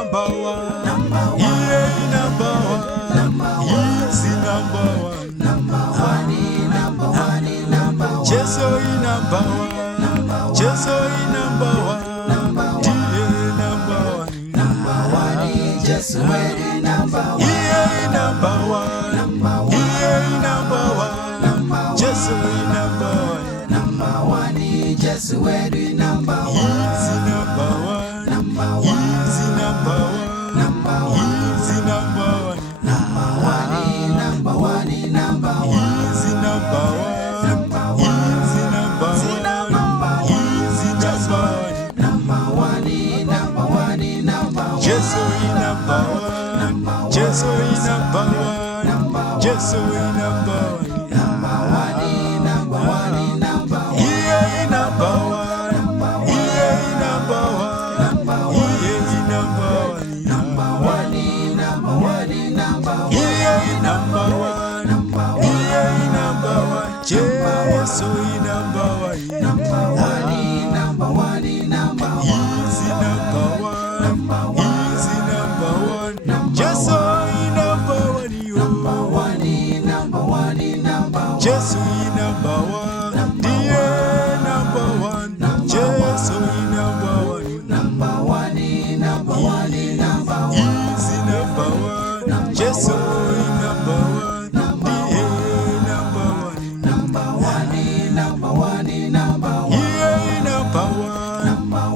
number one. Yeah, number one. Easy number one. Jesu number one. Jesu number one. Yeah, number one. Jesu number one. Yeah, number one. Yeah, number one. Jesu number one. Jesu number one. Easy number one. Easy number one. Easy number one. Number one. Easy number one. Easy number one. Easy number one. Number one. Jesu number one. Jesu number one. Jesu number one. Yeah, number one. Yeah, number one. Yeah, number one. Yeah, number one. Yeah, number one. Jesu number one. Easy number one. Easy number one. Jesu number one. Jesu number one. Yeah, number one. Jesu number one. Easy number one. Jesu number one. Yeah, number one. Yeah, number one.